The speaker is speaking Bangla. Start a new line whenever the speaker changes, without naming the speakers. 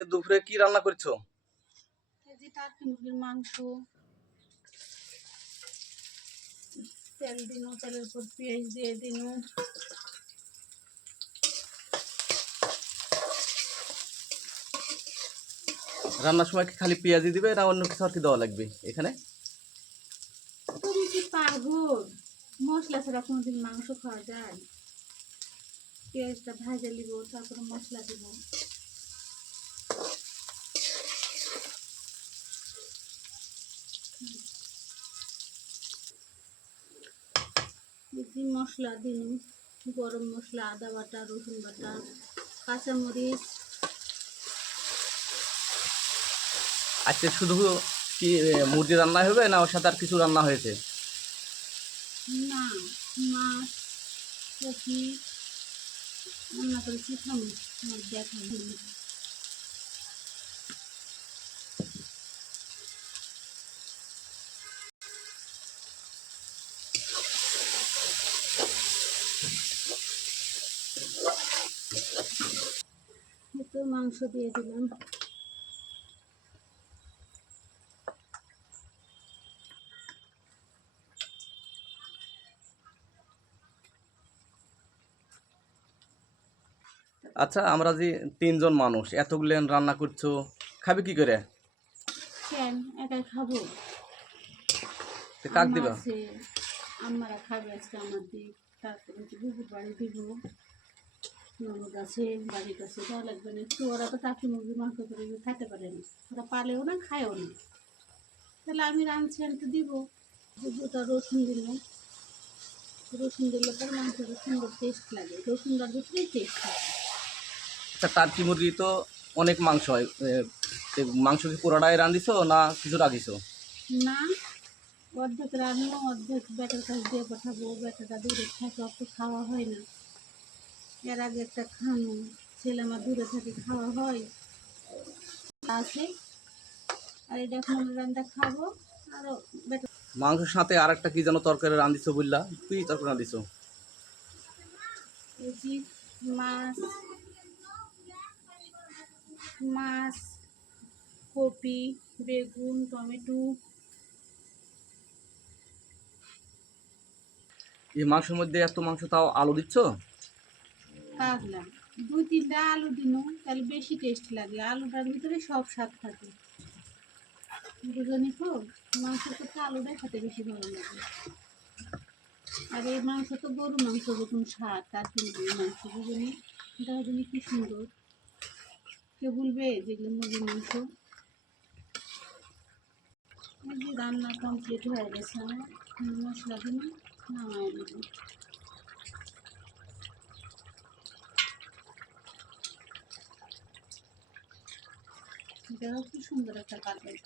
দুপুরে কি রান্না করছ?
কেজি টার্কি মুরগির মাংস তেল দিন তেলের উপর পেঁয়াজ দিয়ে দিন।
রান্নার সময় কি খালি পেঁয়াজি দিবে না অন্য কিছু আর কি দেওয়া লাগবে এখানে?
তুমি কি পাগল? মশলা ছাড়া কোনোদিন মাংস খাওয়া যায়? পেঁয়াজটা ভাজা নিব তারপরে মশলা দিব। বেশি মশলা দিন গরম মশলা আদা বাটা রসুন বাটা কাঁচামরিচ।
আজকে শুধু কি মুরগি রান্না হবে না ওর সাথে আর কিছু রান্না হয়েছে?
না মাছ কপি রান্না করেছি আমার একটু মাংস দিয়ে দিলাম।
আচ্ছা আমরা যে তিনজন মানুষ এতগুলো রান্না করছ খাবে কি করে?
একাই খাব।
কাক দিবা?
আছে, আম্মারা খাবে আজকে আমার তারপরে বাড়ি দিব। ননদ আছে বাড়ির কাছে দেওয়া লাগবে না। একটু ওরা তো টাকি মুরগি মাংস করে খেতে পারে না। ওরা পালেও না খায়ও না। তাহলে আমি রাঁধছি আমি তো দিব। দুটা রসুন দিলাম রসুন দিলে পর মাংসটা সুন্দর টেস্ট লাগে। রসুনটার ভিতরেই টেস্ট থাকে।
আচ্ছা টার্কি মুরগি তো অনেক মাংস হয়। মাংস কি পুরোটাই রাঁধিছো না কিছু রাখিছো
না অর্ধেক রান্না অর্ধেক ব্যাটার কাছ দিয়ে পাঠাবো ব্যাটাটা দূরে থাকে অত খাওয়া হয় না। এর আগে একটা খানো ছেলে আমার দূরে থাকে খাওয়া হয়। আছে। আর এটা এখন রান্না খাব। আরও
মাংসের সাথে আর একটা কি যেন তরকারি রাঁধিছো বললা কি তরকারি রাঁধিছো?
মাছ মাছ কপি বেগুন টমেটো।
এই মাংসের মধ্যে এত মাংস তাও আলু দিচ্ছ?
কাটলাম দুই তিনটা আলু দিন, তাহলে বেশি টেস্ট লাগে। আলুটার ভিতরে সব স্বাদ থাকে। দুজনই খুব মাংসের থেকে আলুটাই খেতে বেশি ভালো লাগে। আর এই মাংস তো গরু মাংস যখন স্বাদ, তার কিন্তু মাংস দুজনই এটা দুজনই কি সুন্দর। কেউ বলবে যেগুলো মুরগির মাংস। রান্না কমপ্লিট হয়ে গেছে আমার, মশলা দিন নামাই দেবো। এটাও কি সুন্দর একটা কালার